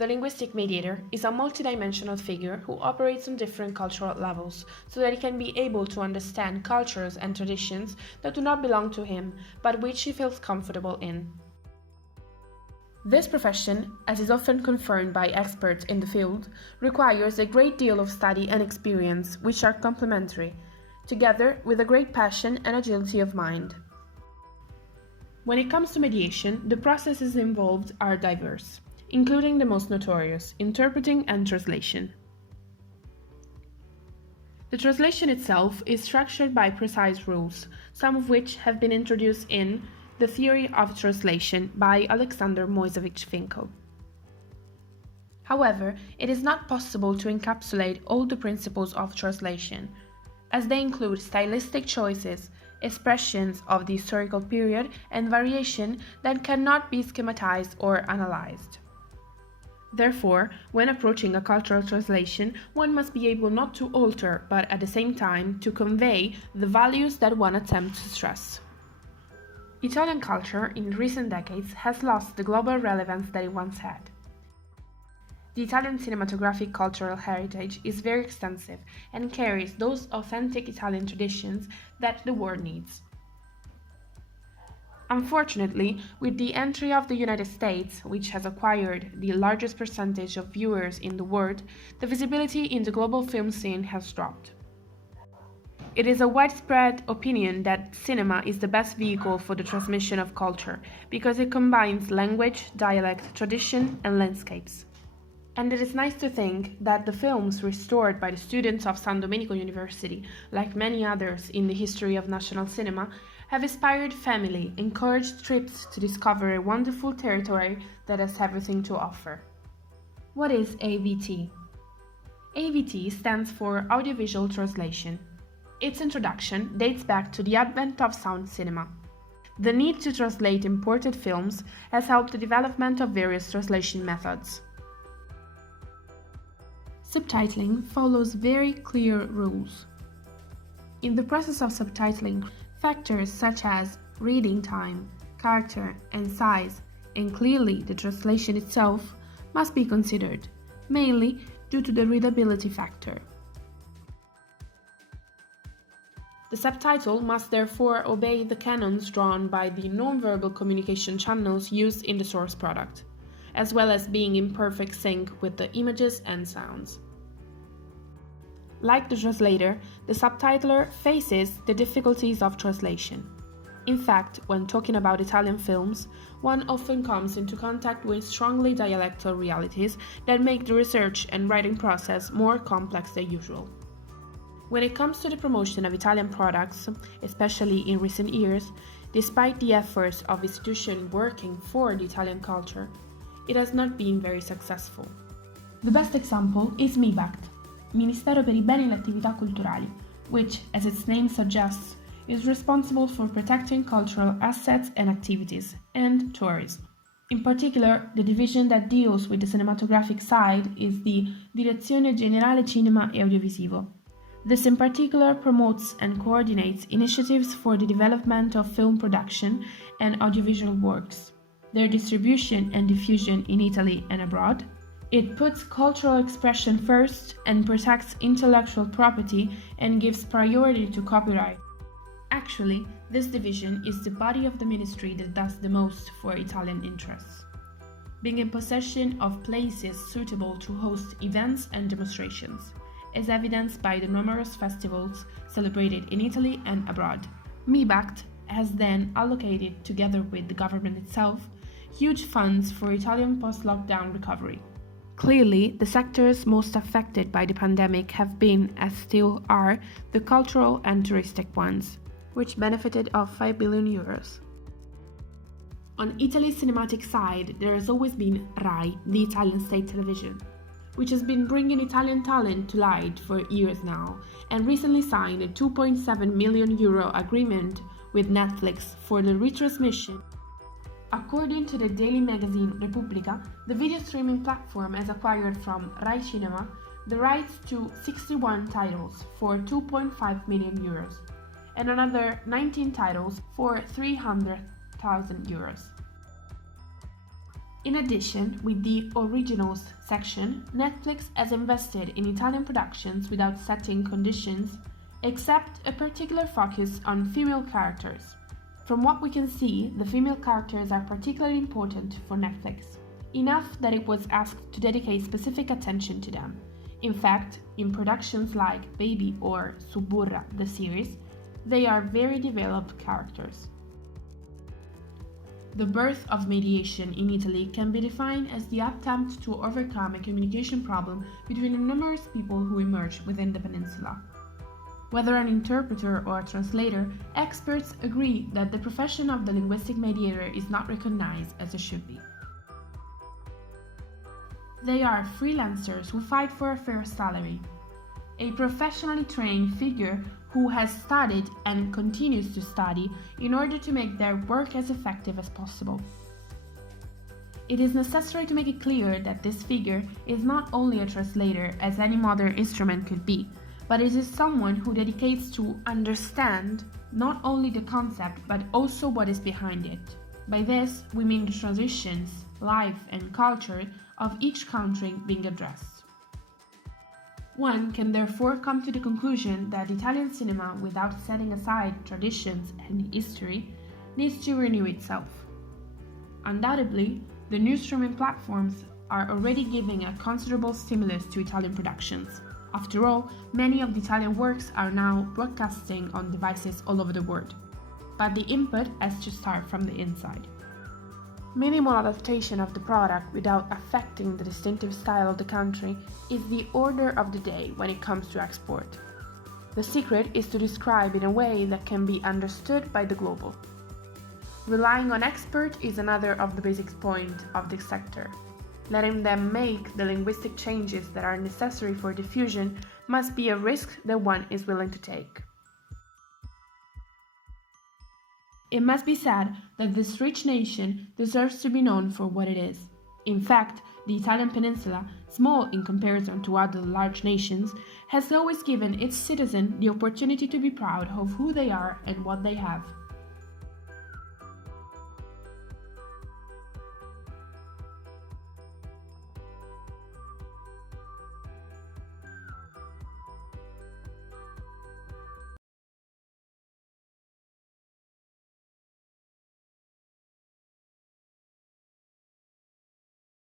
The linguistic mediator is a multidimensional figure who operates on different cultural levels so that he can be able to understand cultures and traditions that do not belong to him, but which he feels comfortable in. This profession, as is often confirmed by experts in the field, requires a great deal of study and experience, which are complementary, together with a great passion and agility of mind. When it comes to mediation, the processes involved are diverse, including the most notorious, interpreting and translation. The translation itself is structured by precise rules, some of which have been introduced in The Theory of Translation by Alexander Moisevich Finkel. However, it is not possible to encapsulate all the principles of translation, as they include stylistic choices, expressions of the historical period, and variation that cannot be schematized or analyzed. Therefore, when approaching a cultural translation, one must be able not to alter, but at the same time to convey the values that one attempts to stress. Italian culture in recent decades has lost the global relevance that it once had. The Italian cinematographic cultural heritage is very extensive and carries those authentic Italian traditions that the world needs. Unfortunately, with the entry of the United States, which has acquired the largest percentage of viewers in the world, the visibility in the global film scene has dropped. It is a widespread opinion that cinema is the best vehicle for the transmission of culture because it combines language, dialect, tradition, and landscapes. And it is nice to think that the films restored by the students of San Domenico University, like many others in the history of national cinema, have inspired family, encouraged trips to discover a wonderful territory that has everything to offer. What is AVT? AVT stands for Audiovisual Translation. Its introduction dates back to the advent of sound cinema. The need to translate imported films has helped the development of various translation methods. Subtitling follows very clear rules. In the process of subtitling, factors such as reading time, character, and size, and clearly the translation itself, must be considered, mainly due to the readability factor. The subtitle must therefore obey the canons drawn by the non-verbal communication channels used in the source product, as well as being in perfect sync with the images and sounds. Like the translator, the subtitler faces the difficulties of translation. In fact, when talking about Italian films, one often comes into contact with strongly dialectal realities that make the research and writing process more complex than usual. When it comes to the promotion of Italian products, especially in recent years, despite the efforts of institutions working for the Italian culture, it has not been very successful. The best example is MIBACT, Ministero per i Beni e le Attività Culturali, which, as its name suggests, is responsible for protecting cultural assets and activities, and tourism. In particular, the division that deals with the cinematographic side is the Direzione Generale Cinema e Audiovisivo. This in particular promotes and coordinates initiatives for the development of film production and audiovisual works, their distribution and diffusion in Italy and abroad. It puts cultural expression first and protects intellectual property and gives priority to copyright. Actually, this division is the body of the ministry that does the most for Italian interests, being in possession of places suitable to host events and demonstrations, as evidenced by the numerous festivals celebrated in Italy and abroad. MIBACT has then allocated, together with the government itself, huge funds for Italian post-lockdown recovery. Clearly, the sectors most affected by the pandemic have been, as still are, the cultural and touristic ones, which benefited of 5 billion euros. On Italy's cinematic side, there has always been RAI, the Italian state television, which has been bringing Italian talent to light for years now, and recently signed a 2.7 million euro agreement with Netflix for the retransmission. According to the daily magazine Repubblica, the video streaming platform has acquired from Rai Cinema the rights to 61 titles for 2.5 million euros and another 19 titles for 300,000 euros. In addition, with the Originals section, Netflix has invested in Italian productions without setting conditions, except a particular focus on female characters. From what we can see, the female characters are particularly important for Netflix, enough that it was asked to dedicate specific attention to them. In fact, in productions like Baby or Suburra, the series, they are very developed characters. The birth of mediation in Italy can be defined as the attempt to overcome a communication problem between the numerous people who emerge within the peninsula. Whether an interpreter or a translator, experts agree that the profession of the linguistic mediator is not recognized as it should be. They are freelancers who fight for a fair salary, a professionally trained figure who has studied and continues to study in order to make their work as effective as possible. It is necessary to make it clear that this figure is not only a translator as any modern instrument could be, but it is someone who dedicates to understand not only the concept but also what is behind it. By this, we mean the transitions, life and culture of each country being addressed. One can therefore come to the conclusion that Italian cinema, without setting aside traditions and history, needs to renew itself. Undoubtedly, the new streaming platforms are already giving a considerable stimulus to Italian productions. After all, many of the Italian works are now broadcasting on devices all over the world. But the input has to start from the inside. Minimal adaptation of the product without affecting the distinctive style of the country is the order of the day when it comes to export. The secret is to describe in a way that can be understood by the global. Relying on experts is another of the basic points of this sector. Letting them make the linguistic changes that are necessary for diffusion must be a risk that one is willing to take. It must be said that this rich nation deserves to be known for what it is. In fact, the Italian peninsula, small in comparison to other large nations, has always given its citizens the opportunity to be proud of who they are and what they have.